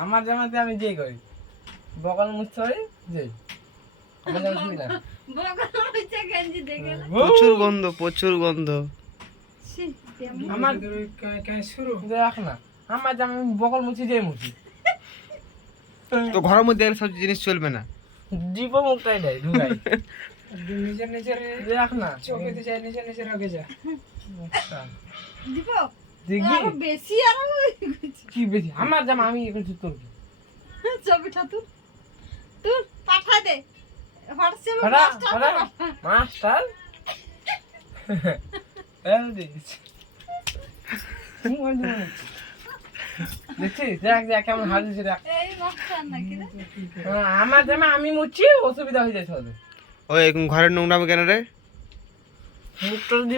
আমার জামাতে আমি যে করি বকল মুছতে পারি যে প্রচুর গন্ধ আমার শুরু দেখ না আমার জামা আমি বকল মুছি যে মুছি তো ঘরের মধ্যে আর সব জিনিস চলবে না জীব মুখটাই দেয় ঢুকাই নিজের নিজের দেখ না চোখে তো যায় নিজের নিজের আগে যা দেখবি বেশি আর কি বেশি আমার জামা আমি এখন তোর কি ছবিটা তুই পাঠা দে হোয়াটসঅ্যাপে মাস্টার দেখছিস দেখ দেখ কেমন হাজির দেখ এই মাস্টার নাকি রে আমার জামা আমি মুছি অসুবিধা হয়ে যায় সব ওই ঘরের নোংরা কেন রে মুখটা যদি